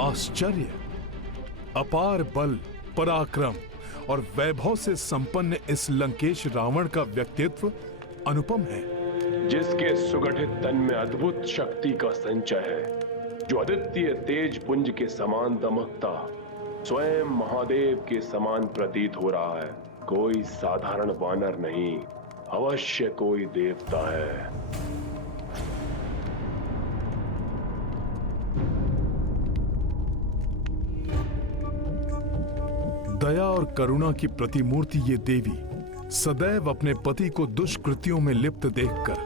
आश्चर्य, अपार बल, पराक्रम और वैभव से संपन्न इस लंकेश रावण का व्यक्तित्व अनुपम है, जिसके सुगठित तन में अद्भुत शक्ति का संचय है, जो अद्वितीय तेज पुंज के समान दमकता स्वयं महादेव के समान प्रतीत हो रहा है। कोई साधारण वानर नहीं, अवश्य कोई देवता है। दया और करुणा की प्रतिमूर्ति ये देवी सदैव अपने पति को दुष्कृत्यों में लिप्त देखकर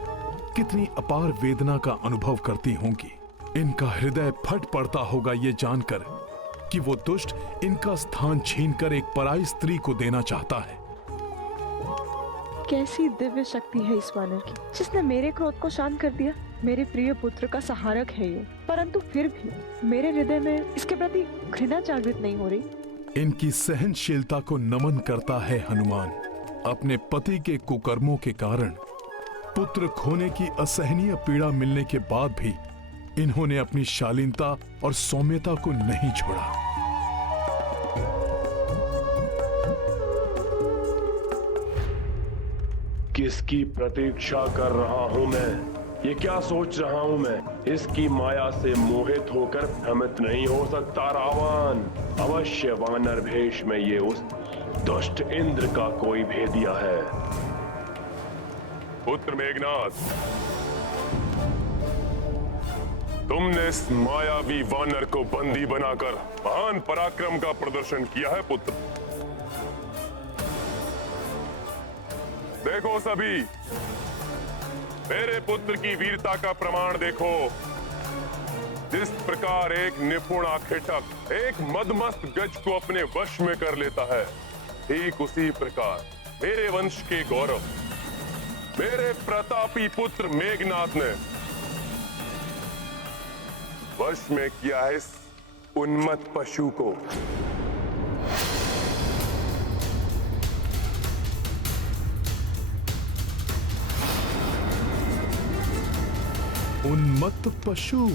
कितनी अपार वेदना का अनुभव करती होंगी। इनका हृदय फट पड़ता होगा ये जानकर कि वो दुष्ट इनका स्थान छीनकर एक पराई स्त्री को देना चाहता है। कैसी दिव्य शक्ति है इस वानर की, जिसने मेरे क्रोध को शांत कर दिया। मेरे प्रिय पुत्र का सहारक है ये, परंतु फिर भी मेरे हृदय में इसके प्रति घृणा जागृत नहीं हो रही। इनकी सहनशीलता को नमन करता है हनुमान। अपने पति के कुकर्मों के कारण पुत्र खोने की असहनीय पीड़ा मिलने के बाद भी इन्होंने अपनी शालीनता और सौम्यता को नहीं छोड़ा। किसकी प्रतीक्षा कर रहा हूं मैं? ये क्या सोच रहा हूं मैं? इसकी माया से मोहित होकर भ्रमित नहीं हो सकता रावण। अवश्य वानर भेष में ये उस दुष्ट इंद्र का कोई भेदिया है। पुत्र मेघनाथ, तुमने इस मायावी वानर को बंदी बनाकर महान पराक्रम का प्रदर्शन किया है पुत्र। देखो सभी, मेरे पुत्र की वीरता का प्रमाण देखो। जिस प्रकार एक निपुण आखेटक एक मदमस्त गज को अपने वश में कर लेता है, ठीक उसी प्रकार मेरे वंश के गौरव, मेरे प्रतापी पुत्र मेघनाथ ने वश में किया है इस उन्मत्त पशु को। उन्मत्त पशु।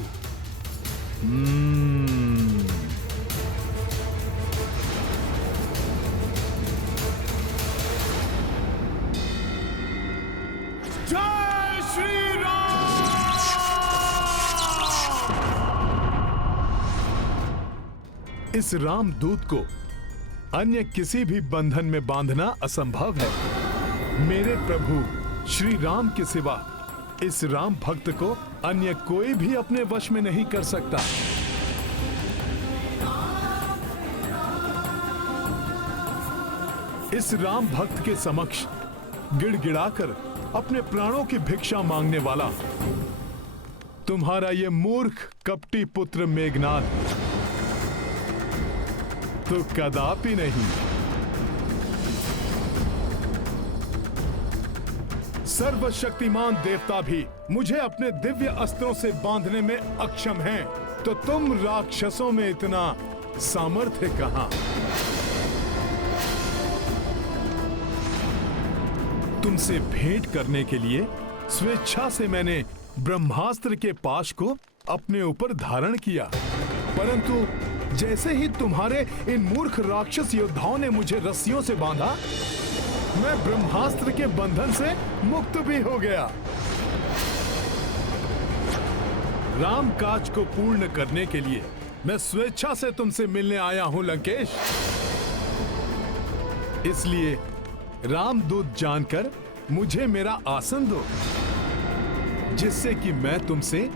जय श्री राम। इस रामदूत को अन्य किसी भी बंधन में बांधना असंभव है। मेरे प्रभु श्री राम के सिवा इस राम भक्त को अन्य कोई भी अपने वश में नहीं कर सकता। इस राम भक्त के समक्ष गिड़गिड़ाकर अपने प्राणों की भिक्षा मांगने वाला तुम्हारा ये मूर्ख कपटी पुत्र मेघनाथ तो कदापि नहीं। सर्वशक्तिमान देवता भी मुझे अपने दिव्य अस्त्रों से बांधने में अक्षम हैं, तो तुम राक्षसों में इतना सामर्थ्य कहां? तुमसे भेंट करने के लिए स्वेच्छा से मैंने ब्रह्मास्त्र के पाश को अपने ऊपर धारण किया, परंतु जैसे ही तुम्हारे इन मूर्ख राक्षस योद्धाओं ने मुझे रस्सियों से बांधा, मैं ब्रह्मास्त्र के बंधन से मुक्त भी हो गया। राम काज को पूर्ण करने के लिए मैं स्वेच्छा से तुमसे मिलने आया हूं लंकेश। इसलिए रामदूत जानकर मुझे मेरा आसन दो, जिससे कि मैं तुमसे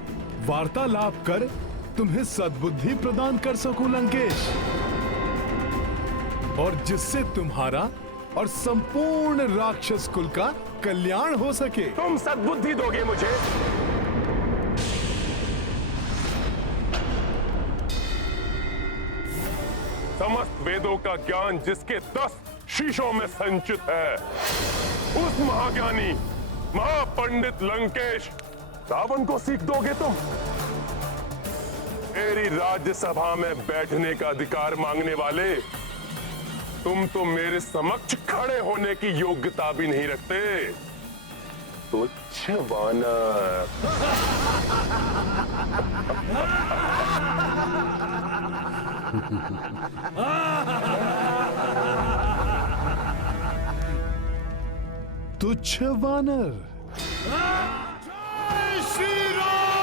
वार्तालाप कर तुम्हें सद्बुद्धि प्रदान कर सकूं लंकेश, और जिससे तुम्हारा और संपूर्ण राक्षस कुल का कल्याण हो सके। तुम सद्बुद्धि दोगे मुझे? समस्त वेदों का ज्ञान जिसके 10 शीशों में संचित है, उस महाज्ञानी महापंडित लंकेश रावण को सीख दोगे तुम? मेरी राज्यसभा में बैठने का अधिकार मांगने वाले तुम तो मेरे समक्ष खड़े होने की योग्यता भी नहीं रखते। तुच्छ वानर। तुच्छ वानर, जय श्री राम।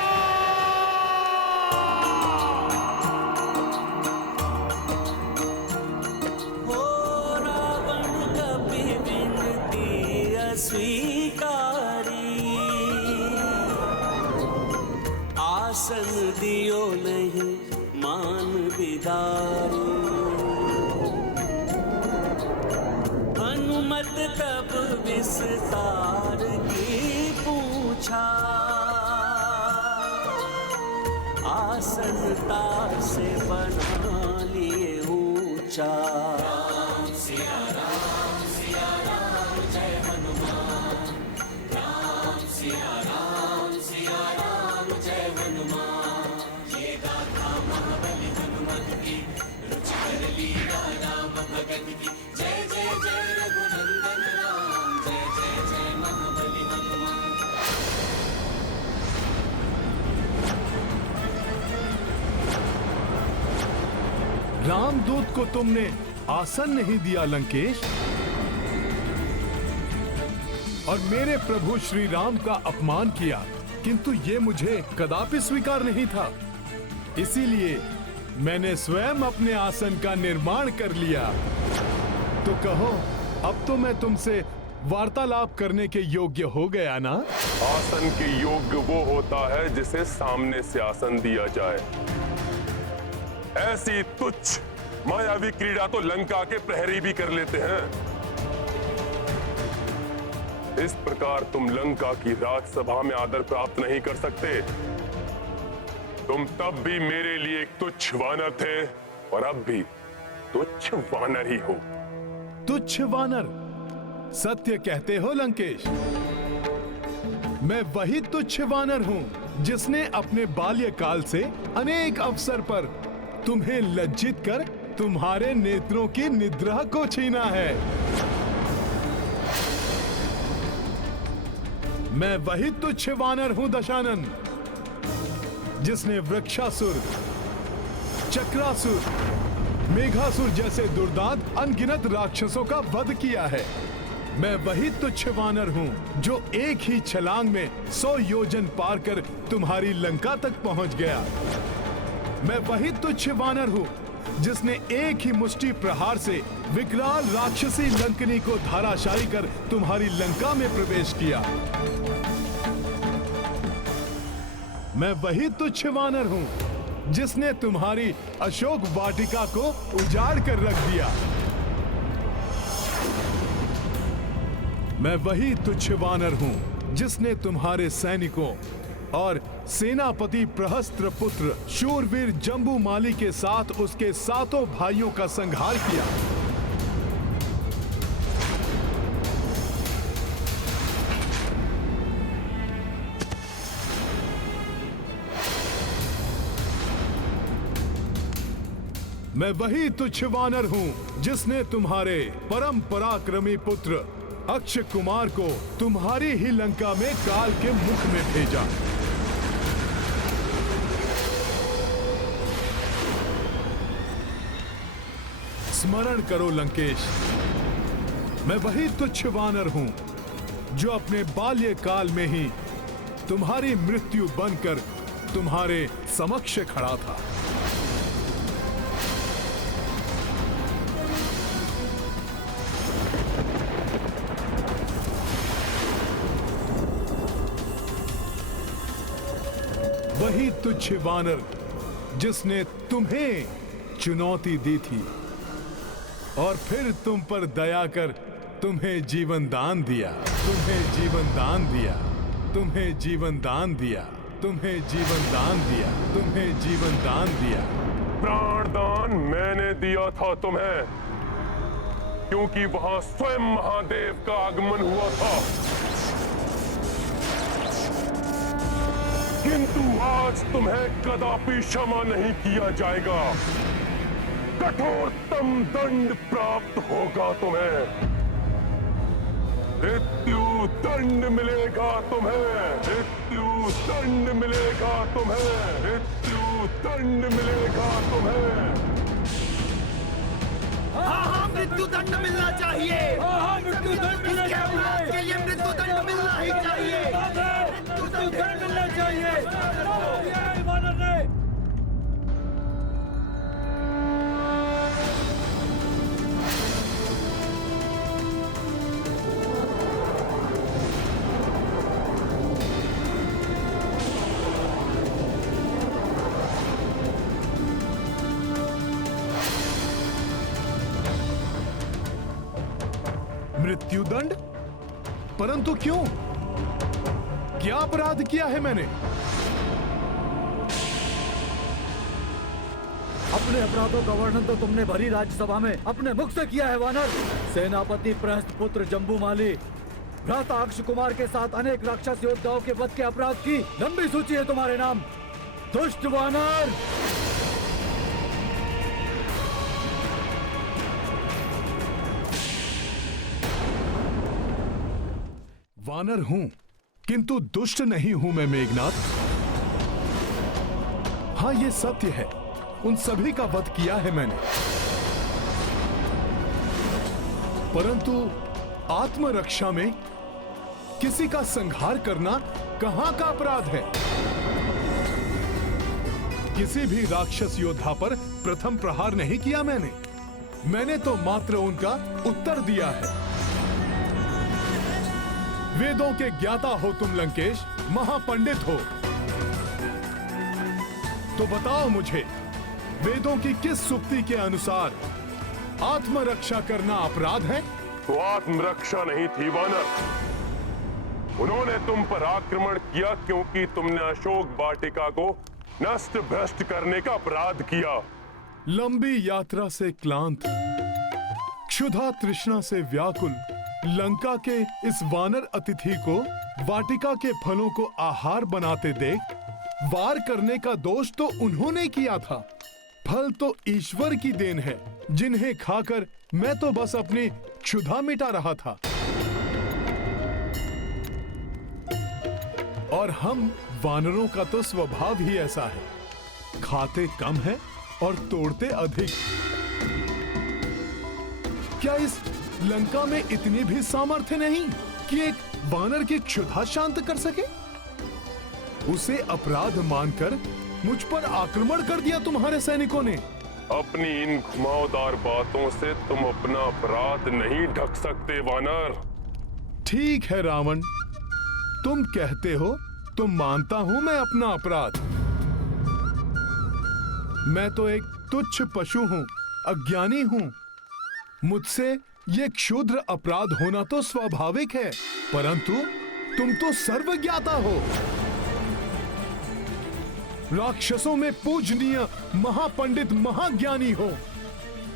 हो रावण कपि विनती अस्वीकारी, आसन दियो नहीं मान बिदारी। हनुमत तब विस्तार की पूछा, आसन तार से बना लिए ऊंचा। राम सिया राम जय हनुमान, राम सिया राम जय हनुमान। ये गाथा महाबली हनुमत की, रुचिकर लीला राम भगत की। जय जय जय रघुनंदन राम, जय जय जय महाबली हनुमान। रामदूत को तुमने आसन नहीं दिया लंकेश, और मेरे प्रभु श्री राम का अपमान किया, किंतु ये मुझे कदापि स्वीकार नहीं था। इसीलिए मैंने स्वयं अपने आसन का निर्माण कर लिया। तो कहो, अब तो मैं तुमसे वार्तालाप करने के योग्य हो गया ना? आसन के योग्य वो होता है जिसे सामने से आसन दिया जाए। ऐसी तुच्छ मायावी क्रीड़ा तो लंका के प्रहरी भी कर लेते हैं। इस प्रकार तुम लंका की राजसभा में आदर प्राप्त नहीं कर सकते। तुम तब भी मेरे लिए एक तुच्छ वानर थे, और अब भी तुच्छ वानर ही हो। तुच्छ वानर, सत्य कहते हो लंकेश। मैं वही तुच्छ वानर हूं जिसने अपने बाल्यकाल से अनेक अवसर पर तुम्हें लज्जित कर तुम्हारे नेत्रों की निद्रा को छीना है। मैं वही तुच्छ वानर हूं दशानन, जिसने वृक्षासुर, चक्रासुर, मेघासुर जैसे दुर्दांत अनगिनत राक्षसों का वध किया है। मैं वही तुच्छ वानर हूं जो एक ही छलांग में 100 योजन पार कर तुम्हारी लंका तक पहुंच गया। मैं वही तुच्छ वानर हूं जिसने एक ही मुष्टि प्रहार से विकराल राक्षसी लंकनी को धाराशायी कर तुम्हारी लंका में प्रवेश किया। मैं वही तुच्छ वानर हूं जिसने तुम्हारी अशोक वाटिका को उजाड़ कर रख दिया। मैं वही तुच्छ वानर हूं जिसने तुम्हारे सैनिकों और सेनापति प्रहस्त्र पुत्र शूरवीर जम्बूमाली के साथ उसके 7 भाइयों का संहार किया। मैं वही तुच्छ वानर हूं जिसने तुम्हारे परम पराक्रमी पुत्र अक्षय कुमार को तुम्हारी ही लंका में काल के मुख में भेजा। स्मरण करो लंकेश, मैं वही तुच्छ वानर हूं जो अपने बाल्यकाल में ही तुम्हारी मृत्यु बनकर तुम्हारे समक्ष खड़ा था। वही तुच्छ वानर जिसने तुम्हें चुनौती दी थी और फिर तुम पर दया कर तुम्हें जीवन दान दिया, तुम्हें जीवन दान दिया, तुम्हें जीवन दान दिया, तुम्हें जीवन दान दिया, तुम्हें जीवन दान दिया। प्राण दान मैंने दिया था तुम्हें, क्योंकि वहां स्वयं महादेव का आगमन हुआ था। किंतु आज तुम्हें कदापि क्षमा नहीं किया जाएगा। कठोरतम दंड प्राप्त होगा तुम्हें। मृत्यु दंड मिलेगा तुम्हें, मृत्यु दंड मिलेगा तुम्हें, मृत्यु दंड मिलेगा तुम्हें। मृत्युदंड मिलना चाहिए। इसके अपराध के लिए मृत्युदंड मिलना ही चाहिए। मृत्युदंड मिलना चाहिए। मृत्युदंड? परंतु क्यों? क्या अपराध किया है मैंने? अपने अपराधों का वर्णन तो तुमने भरी राज्यसभा में अपने मुख से किया है वानर। सेनापति प्रहस्त पुत्र जम्बूमाली, भ्राता अक्ष कुमार के साथ अनेक राक्षस योद्धाओं के वध के अपराध की लंबी सूची है तुम्हारे नाम। दुष्ट वानर! वानर हूं, किंतु दुष्ट नहीं हूं मैं मेघनाथ। हाँ, ये सत्य है, उन सभी का वध किया है मैंने। परंतु आत्मरक्षा में किसी का संहार करना कहां का अपराध है? किसी भी राक्षस योद्धा पर प्रथम प्रहार नहीं किया मैंने तो मात्र उनका उत्तर दिया है। वेदों के ज्ञाता हो तुम लंकेश, महापंडित हो, तो बताओ मुझे, वेदों की किस सुक्ति के अनुसार आत्मरक्षा करना अपराध है? तो आत्मरक्षा नहीं थी वानर, उन्होंने तुम पर आक्रमण किया क्योंकि तुमने अशोक वाटिका को नष्ट भ्रष्ट करने का अपराध किया। लंबी यात्रा से क्लांत, क्षुधा तृष्णा से व्याकुल लंका के इस वानर अतिथि को वाटिका के फलों को आहार बनाते देख वार करने का दोष तो उन्होंने किया था। फल तो ईश्वर की देन है, जिन्हें खाकर मैं तो बस अपनी क्षुधा मिटा रहा था। और हम वानरों का तो स्वभाव ही ऐसा है, खाते कम है और तोड़ते अधिक। क्या इस लंका में इतनी भी सामर्थ्य नहीं कि एक वानर की क्षुधा शांत कर सके? उसे अपराध मानकर मुझ पर आक्रमण कर दिया तुम्हारे सैनिकों ने। अपनी इन घुमावदार बातों से तुम अपना अपराध नहीं ढक सकते वानर। ठीक है रावण, तुम कहते हो तो मानता हूं मैं अपना अपराध। मैं तो एक तुच्छ पशु हूं, अज्ञानी हूं। मुझसे ये क्षुद्र अपराध होना तो स्वाभाविक है, परंतु तुम तो सर्वज्ञाता हो, राक्षसों में पूजनीय महापंडित महाज्ञानी हो,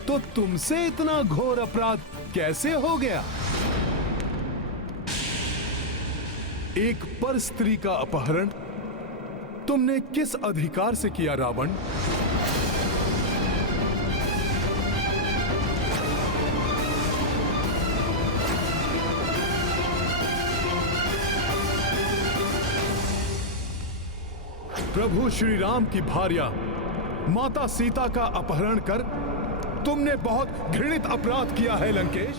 तो तुमसे इतना घोर अपराध कैसे हो गया? एक पर स्त्री का अपहरण तुमने किस अधिकार से किया रावण? प्रभु श्री राम की भार्या माता सीता का अपहरण कर तुमने बहुत घृणित अपराध किया है लंकेश।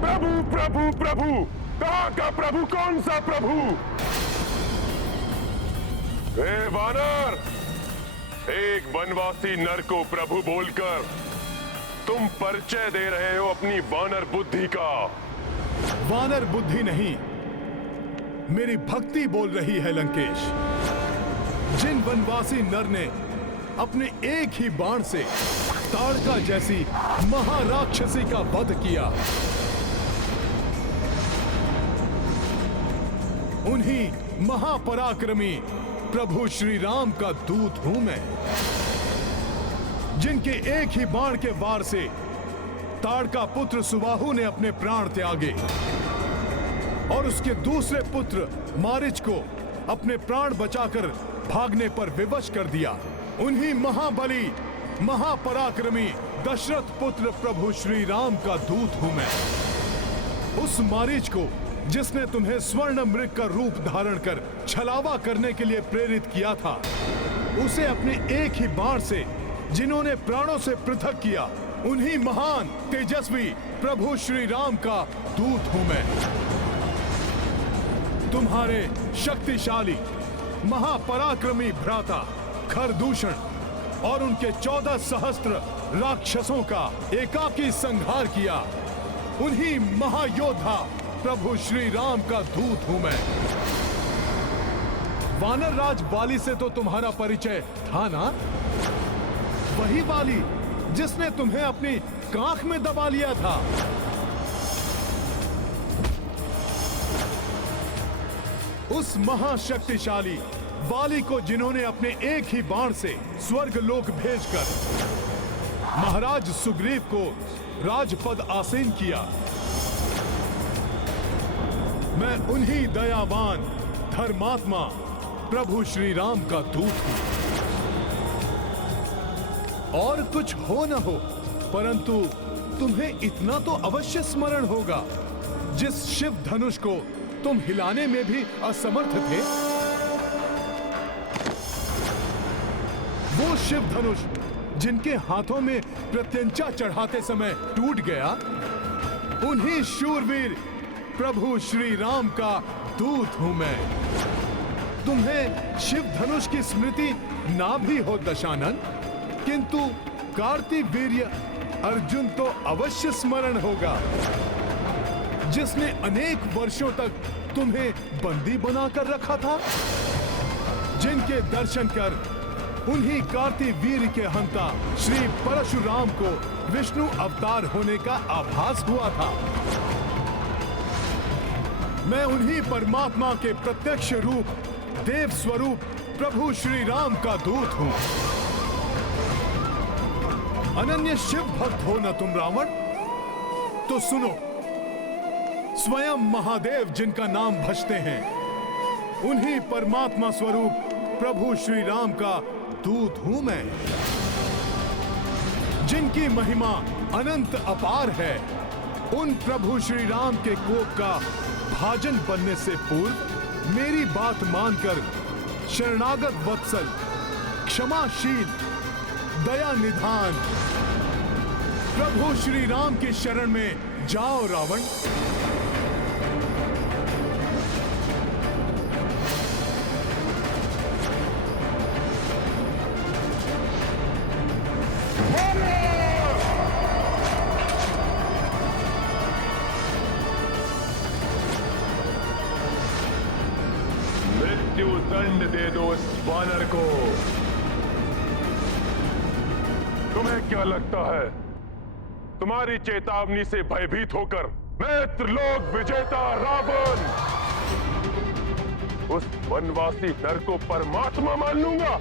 प्रभु प्रभु प्रभु, कहां का प्रभु? कौन सा प्रभु? हे वानर, एक वनवासी नर को प्रभु बोलकर तुम परिचय दे रहे हो अपनी वानर बुद्धि का। वानर बुद्धि नहीं, मेरी भक्ति बोल रही है लंकेश। जिन वनवासी नर ने अपने एक ही बाण से ताड़का जैसी महाराक्षसी का वध किया, उन्हीं महापराक्रमी प्रभु श्री राम का दूत हूं मैं, जिनके एक ही बाण के वार से ताड़का पुत्र सुबाहु ने अपने प्राण त्यागे और उसके दूसरे पुत्र मारिच को अपने प्राण बचाकर भागने पर विवश कर दिया। उन्हीं महाबली महापराक्रमी दशरथ पुत्र प्रभु श्री राम का दूत हूं मैं। उस मारीच को जिसने तुम्हें स्वर्ण मृग का रूप धारण कर छलावा करने के लिए प्रेरित किया था, उसे अपने एक ही बाण से जिन्होंने प्राणों से पृथक किया, उन्हीं महान तेजस्वी प्रभु श्री राम का दूत हूं मैं। तुम्हारे शक्तिशाली महापराक्रमी भ्राता खरदूषण और उनके 14 सहस्त्र राक्षसों का एकाकी संहार किया। उन्हीं महायोद्धा प्रभु श्री राम का दूत हूं मैं। वानर राज वाली से तो तुम्हारा परिचय था ना? वही वाली जिसने तुम्हें अपनी कांख में दबा लिया था। उस महाशक्तिशाली वाली को जिन्होंने अपने एक ही बाण से स्वर्ग लोक भेजकर महाराज सुग्रीव को राजपद आसीन किया। मैं उन्हीं दयावान धर्मात्मा प्रभु श्री राम का दूत हूं। और कुछ हो न हो, परंतु तुम्हें इतना तो अवश्य स्मरण होगा, जिस शिव धनुष को तुम हिलाने में भी असमर्थ थे, वो शिव धनुष जिनके हाथों में प्रत्यंचा चढ़ाते समय टूट गया, उन्हीं शूरवीर प्रभु श्री राम का दूत हूं मैं। तुम्हें शिव धनुष की स्मृति ना भी हो दशानन, किंतु कार्तिवीर्य अर्जुन तो अवश्य स्मरण होगा, जिसने अनेक वर्षों तक तुम्हें बंदी बनाकर रखा था। जिनके दर्शन कर उन्हीं कार्तिवीर्य के हंता श्री परशुराम को विष्णु अवतार होने का आभास हुआ था। मैं उन्हीं परमात्मा के प्रत्यक्ष रूप देव स्वरूप प्रभु श्री राम का दूत हूं। अनन्य शिव भक्त हो न तुम रावण? तो सुनो, स्वयं महादेव जिनका नाम भजते हैं, उन्हीं परमात्मा स्वरूप प्रभु श्री राम का दूत हूं मैं। जिनकी महिमा अनंत अपार है, उन प्रभु श्री राम के कोप का भाजन बनने से पूर्व मेरी बात मानकर शरणागत वत्सल, क्षमाशील, दया निधान प्रभु श्री राम की शरण में जाओ रावण। मृत्यु दंड दे दो इस वानर को। तुम्हें क्या लगता है तुम्हारी चेतावनी से भयभीत होकर मैं त्रिलोक विजेता रावण उस वनवासी नर को परमात्मा मान लूंगा?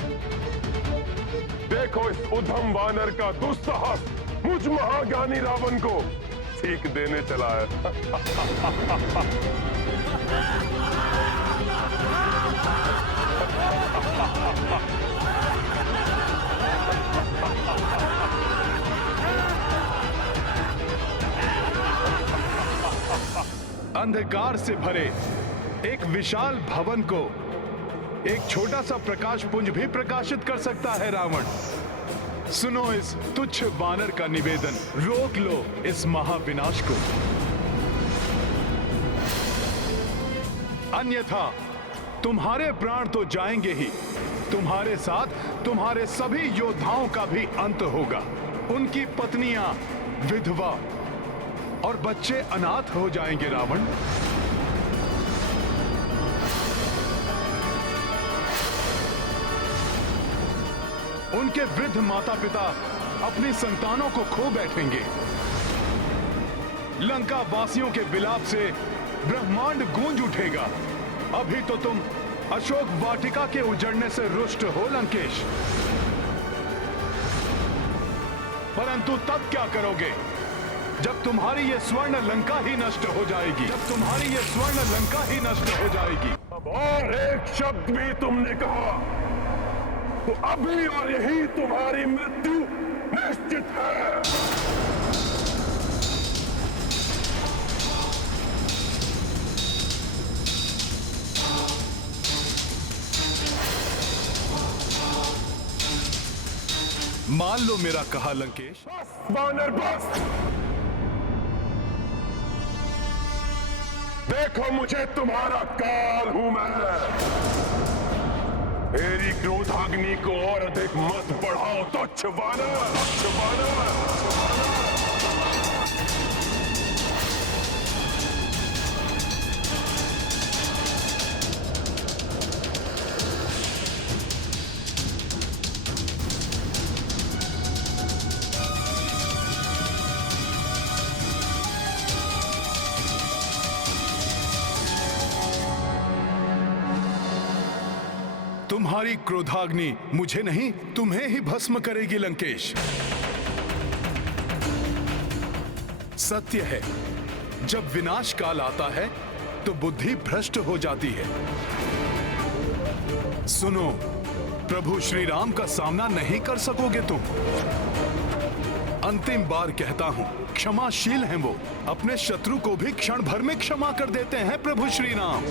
देखो इस उद्धम वानर का दुस्साहस मुझ महाज्ञानी रावण को सीख देने चला है। अंधकार से भरे एक विशाल भवन को एक छोटा सा प्रकाश पुंज भी प्रकाशित कर सकता है रावण। सुनो इस तुच्छ वानर का निवेदन, रोक लो इस महाविनाश को, अन्यथा तुम्हारे प्राण तो जाएंगे ही, तुम्हारे साथ तुम्हारे सभी योद्धाओं का भी अंत होगा। उनकी पत्नियां विधवा और बच्चे अनाथ हो जाएंगे रावण। उनके वृद्ध माता पिता अपनी संतानों को खो बैठेंगे। लंका वासियों के विलाप से ब्रह्मांड गूंज उठेगा। अभी तो तुम अशोक वाटिका के उजड़ने से रुष्ट हो लंकेश, परंतु तब क्या करोगे जब तुम्हारी ये स्वर्ण लंका ही नष्ट हो जाएगी, जब तुम्हारी ये स्वर्ण लंका ही नष्ट हो जाएगी। अब और एक शब्द भी तुमने कहा तो अभी और यही तुम्हारी मृत्यु निश्चित है। मान लो मेरा कहा लंकेश। वानर बस। देखो मुझे तुम्हारा काल हूं मैं। मेरी क्रोधाग्नि को और अधिक मत बढ़ाओ तुच्छ वानर, तुच्छ वानर। तुम्हारी क्रोधाग्नि मुझे नहीं, तुम्हें ही भस्म करेगी लंकेश। सत्य है, जब विनाश काल आता है तो बुद्धि भ्रष्ट हो जाती है। सुनो, प्रभु श्री राम का सामना नहीं कर सकोगे तुम। अंतिम बार कहता हूं, क्षमाशील हैं वो, अपने शत्रु को भी क्षण भर में क्षमा कर देते हैं प्रभु श्री राम।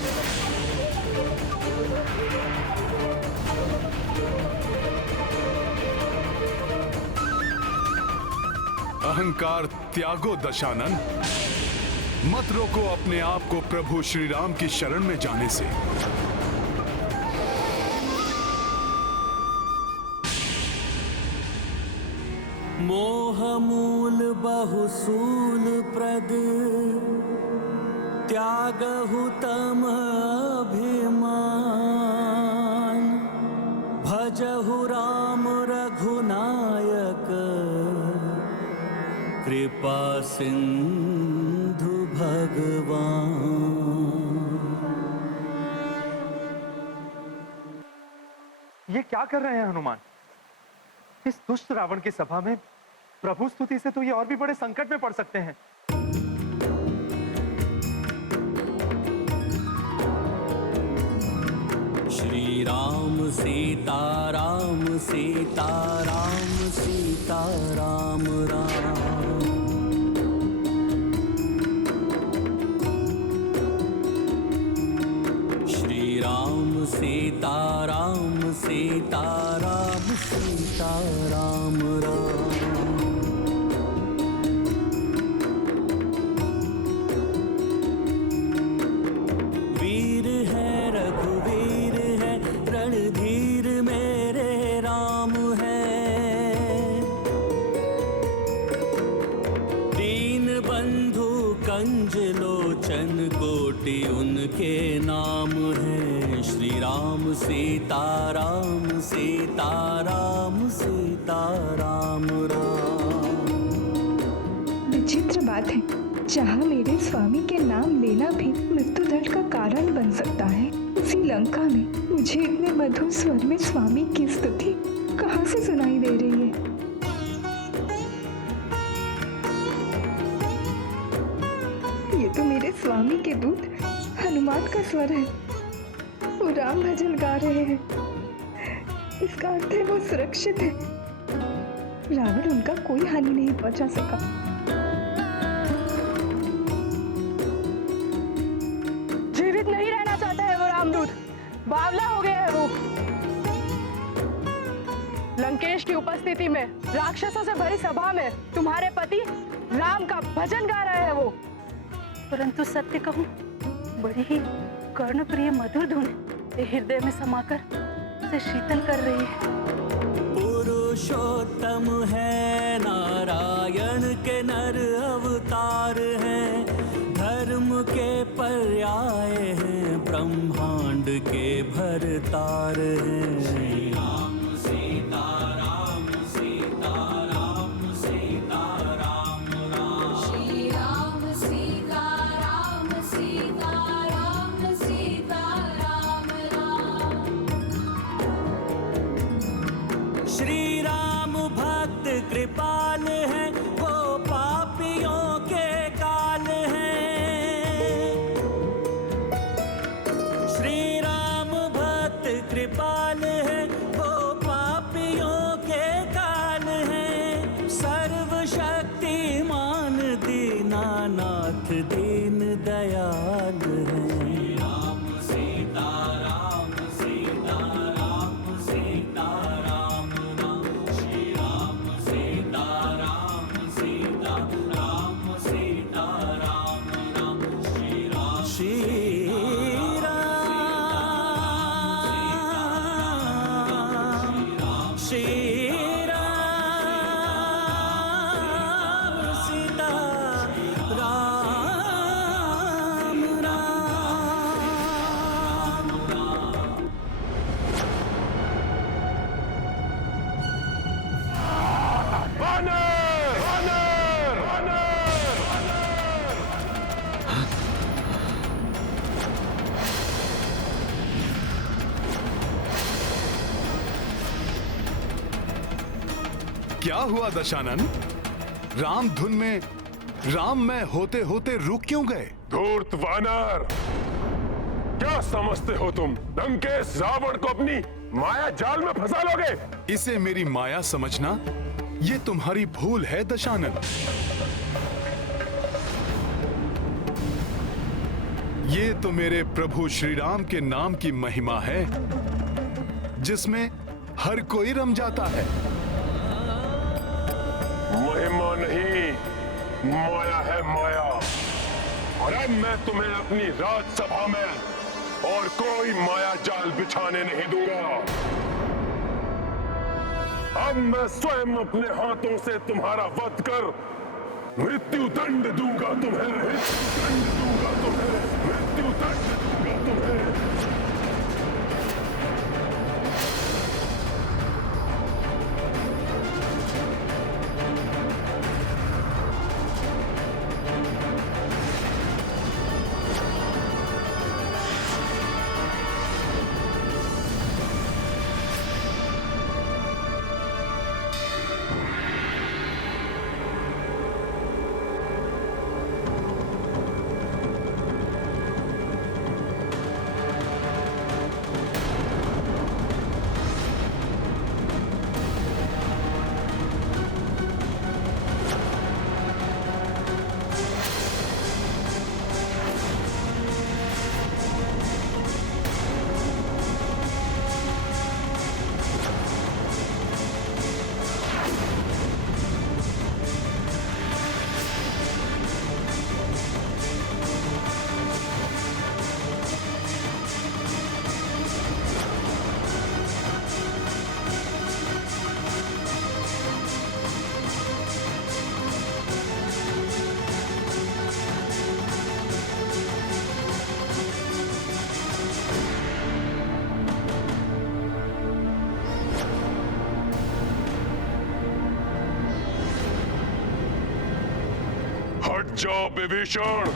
अहंकार त्यागो दशानन, मत रोको अपने आप को प्रभु श्री राम की शरण में जाने से। मोह मूल बहुसूल प्रद, त्यागहु तम अभिमान। भजहु राम रघुनायक, कृपा सिंधु भगवान। ये क्या कर रहे हैं हनुमान? इस दुष्ट रावण की सभा में प्रभु स्तुति से तो ये और भी बड़े संकट में पड़ सकते हैं। श्री राम सीता राम सीता राम सीता राम राम। श्री राम सीता राम सीता राम सीता राम राम। वीर है रघुवीर है, रणधीर मेरे राम है। दीन बंधु कंज लोचन, कोटि उनके नाम है। श्री राम सीता राम सीता राम सीता राम राम। विचित्र बात है, जहाँ मेरे स्वामी के नाम लेना भी मृत्युदंड का कारण बन सकता है, उसी लंका में मुझे इतने मधुर स्वर में स्वामी की स्तुति कहाँ से सुनाई दे रही है? ये तो मेरे स्वामी के दूत हनुमान का स्वर है। वो राम भजन गा रहे हैं। इसका अर्थ है वो सुरक्षित है। रावण उनका कोई हानि नहीं पहुंचा सका। जीवित नहीं रहना चाहता है वो रामदूत, बावला हो गया है वो। लंकेश की उपस्थिति में, राक्षसों से भरी सभा में तुम्हारे पति राम का भजन गा रहे हैं वो। परंतु सत्य कहूं, बड़ी ही कर्णप्रिय मधुर धुन हृदय में समाकर उसे शीतल कर रही है। पुरुषोत्तम है, नारायण के नर अवतार हैं। धर्म के पर्याय हैं, ब्रह्मांड के भरतार हैं। श्री राम सीता राम सीता राम सीता राम राम। श्री राम सीता राम सीता राम सीता राम राम। श्री राम भक्त कृपाल है, वो पापियों के काल है। श्री राम भक्त कृपाल राम सीता राम राम। वानर वानर वानर क्या हुआ दशानन? राम धुन में राम में होते होते रुक क्यों गए? धूर्त वानर, क्या समझते हो तुम? लंकेश रावण को अपनी माया जाल में फंसा लोगे? इसे मेरी माया समझना ये तुम्हारी भूल है दशानन। ये तो मेरे प्रभु श्री राम के नाम की महिमा है जिसमें हर कोई रम जाता है। महिमा नहीं, माया है माया। और अब मैं तुम्हें अपनी राजसभा में और कोई माया जाल बिछाने नहीं दूंगा। अब मैं स्वयं अपने हाथों से तुम्हारा वध कर मृत्यु दंड दूंगा तुम्हें, मृत्यु दंड दूंगा तुम्हें, मृत्यु दंड दूंगा तुम्हें। जाओ विभीषण,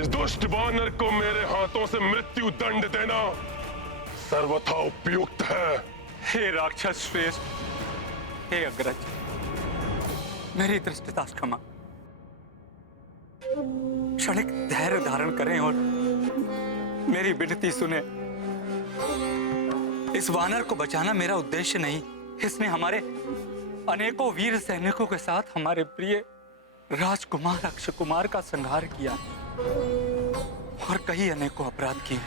इस दुष्ट वानर को मेरे हाथों से मृत्यु दंड देना सर्वथा उपयुक्त है। हे राक्षस श्रेष्ठ, हे अग्रज, मेरी दृष्टता क्षमा। क्षणिक धैर्य धारण करें और मेरी विनती सुने। इस वानर को बचाना मेरा उद्देश्य नहीं। इसने हमारे अनेकों वीर सैनिकों के साथ हमारे प्रिय राजकुमार अक्षय कुमार का संहार किया और कई अनेकों अपराध किए।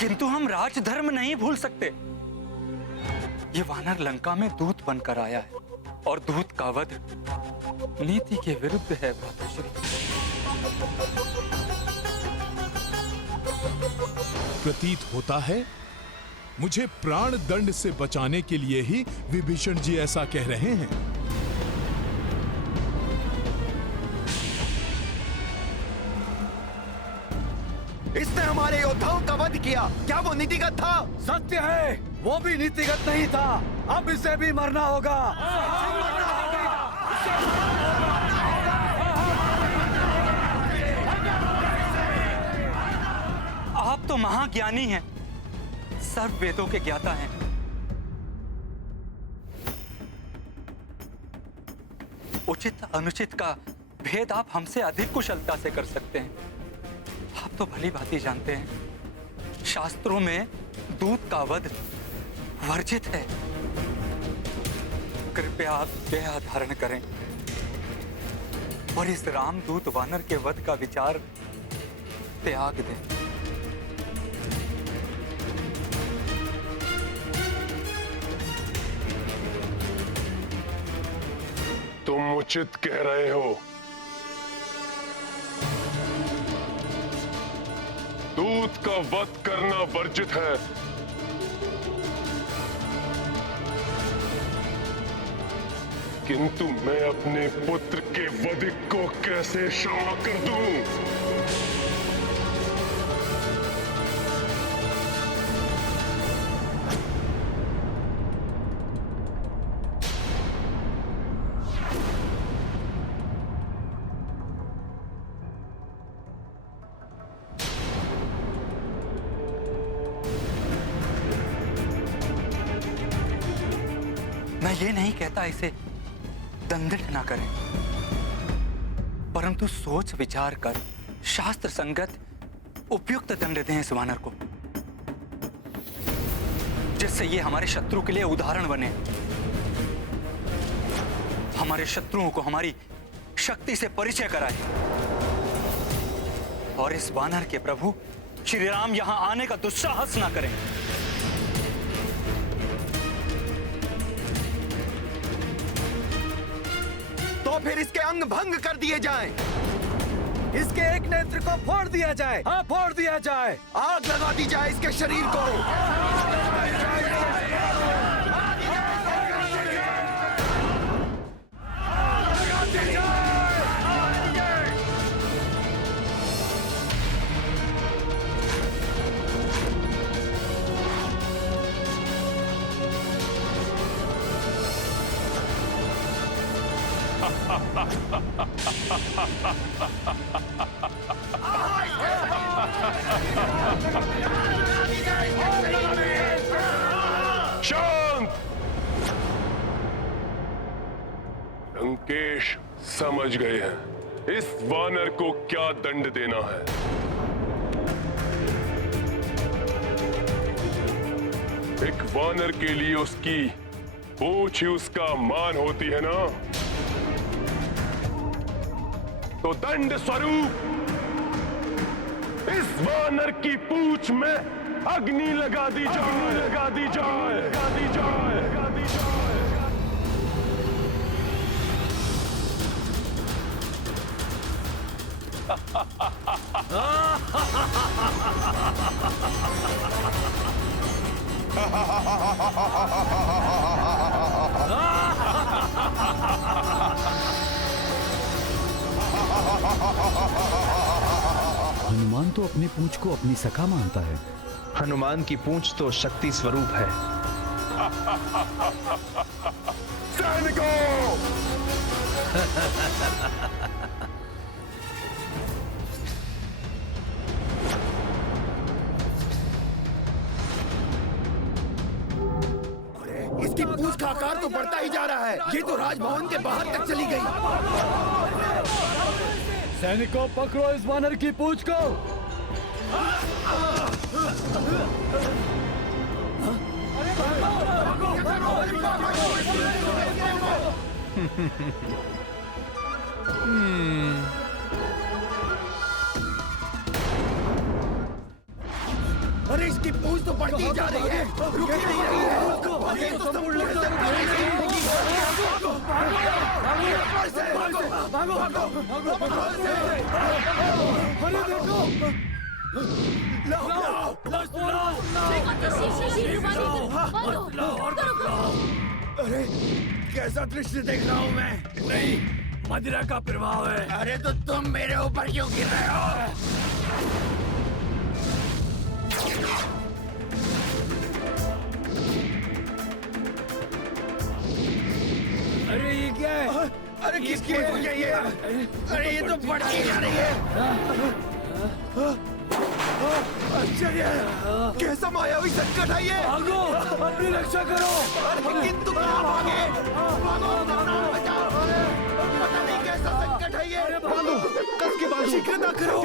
किंतु हम राजधर्म नहीं भूल सकते। ये वानर लंका में दूत बनकर आया है और दूत का वध नीति के विरुद्ध है भ्राताश्री। प्रतीत होता है मुझे प्राण दंड से बचाने के लिए ही विभीषण जी ऐसा कह रहे हैं। इसने हमारे योद्धाओं का वध किया, क्या वो नीतिगत था? सत्य है, वो भी नीतिगत नहीं था। अब इसे भी मरना होगा। आप तो महाज्ञानी हैं, सर्व वेदों के ज्ञाता हैं। उचित अनुचित का भेद आप हमसे अधिक कुशलता से कर सकते हैं। आप तो भली भांति जानते हैं, शास्त्रों में दूत का वध वर्जित है। कृपया आप दया धारण करें और इस रामदूत वानर के वध का विचार त्याग दें। तुम उचित कह रहे हो। दूत का वध करना वर्जित है। किंतु मैं अपने पुत्र के वध को कैसे क्षमा कर दूं? मैं ये नहीं कहता इसे दंडित ना करें, परंतु सोच विचार कर शास्त्र संगत उपयुक्त दंड दें इस वानर को, जिससे ये हमारे शत्रु के लिए उदाहरण बने, हमारे शत्रुओं को हमारी शक्ति से परिचय कराए और इस वानर के प्रभु श्री राम यहां आने का दुस्साहस ना करें। तो फिर इसके अंग भंग कर दिए जाएं। इसके एक नेत्र को फोड़ दिया जाए। हाँ, फोड़ दिया जाए। आग लगा दी जाए इसके शरीर को। शांत! लंकेश समझ गए हैं इस वानर को क्या दंड देना है। एक वानर के लिए उसकी पूंछ ही उसका मान होती है ना, तो दंड स्वरूप इस वानर की पूंछ में अग्नि लगा दी जाए, लगा दी जाए, लगा दी जाए, लगा दी जाए। हनुमान तो अपनी पूंछ को अपनी सखा मानता है। हनुमान की पूंछ तो शक्ति स्वरूप है। सैनिकों! इसकी पूंछ का आकार तो बढ़ता ही जा रहा है। ये तो राजभवन के बाहर तक चली गई। सैनिकों, पकड़ो इस वानर की पूंछ को। अरे इसकी पूंछ तो बढ़ती जा रही है, रुक ही नहीं रही है। ये तो संपूर्ण रूप से रुक नहीं रही है। अरे देखो, अरे कैसा दृश्य देख रहा हूँ मैं। नहीं, मदिरा का प्रभाव है। अरे तो तुम मेरे ऊपर क्यों गिर रहे हो? अरे ये क्या है? अरे किसकी पूंछ है ये? अरे ये तो बढ़ती जा रही है। आश्चर्य है, कैसा मायावी संकट है ये। भागो, अपनी रक्षा करो। अरे किंतु कहाँ भागे? भागो, प्राण बचाओ। पता नहीं कैसा संकट है ये। बांधो, कस के बांधो। शीघ्रता करो।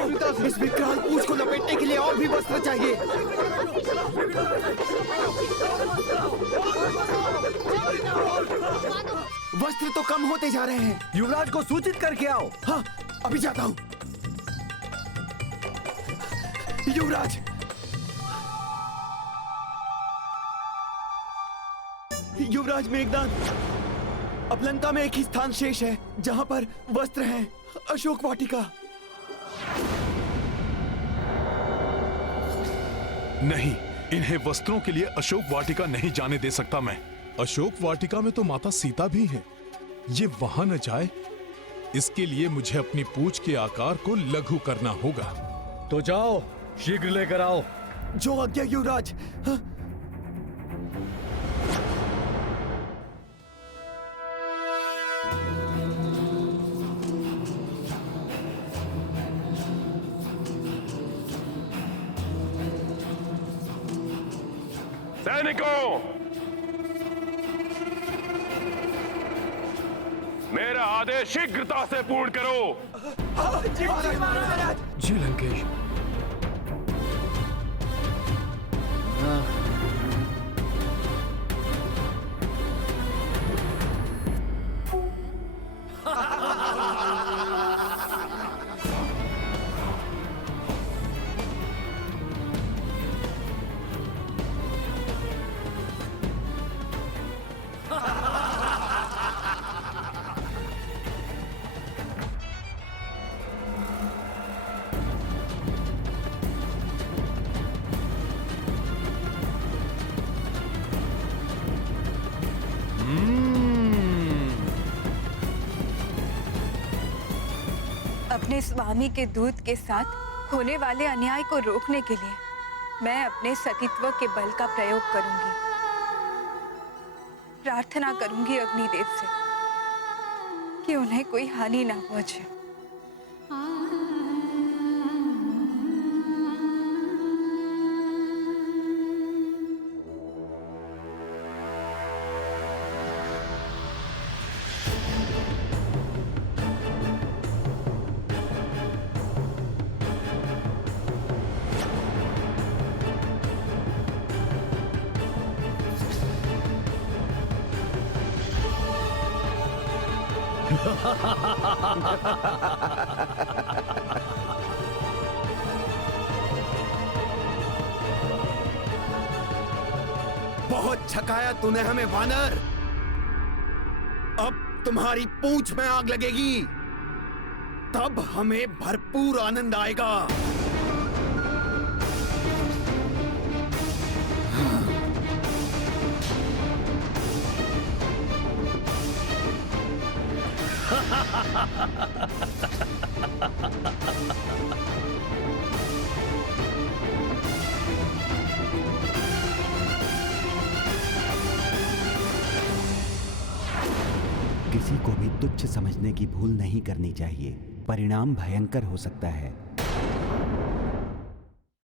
इस विकराल पूंछ को लपेटने के लिए और भी वस्त्र चाहिए। वस्त्र तो कम होते जा रहे हैं। युवराज को सूचित करके आओ। हाँ, अभी जाता हूँ। युवराज, युवराज मेघनाद, अब लंका में एक ही स्थान शेष है जहाँ पर वस्त्र हैं, अशोक वाटिका। नहीं, इन्हें वस्त्रों के लिए अशोक वाटिका नहीं जाने दे सकता मैं। अशोक वाटिका में तो माता सीता भी है। ये वहां न जाए, इसके लिए मुझे अपनी पूंछ के आकार को लघु करना होगा। तो जाओ, शीघ्र लेकर आओ। जो आज्ञा युवराज। हाँ? सैनिकों, मेरा आदेश शीघ्रता से पूर्ण करो। जी महाराज। जी लंकेश। अपने स्वामी के दूत के साथ होने वाले अन्याय को रोकने के लिए मैं अपने सतीत्व के बल का प्रयोग करूंगी। प्रार्थना करूंगी अग्निदेव से कि उन्हें कोई हानि ना पहुंचे। बहुत छकाया तूने हमें वानर। अब तुम्हारी पूंछ में आग लगेगी, तब हमें भरपूर आनंद आएगा। किसी को भी तुच्छ समझने की भूल नहीं करनी चाहिए। परिणाम भयंकर हो सकता है।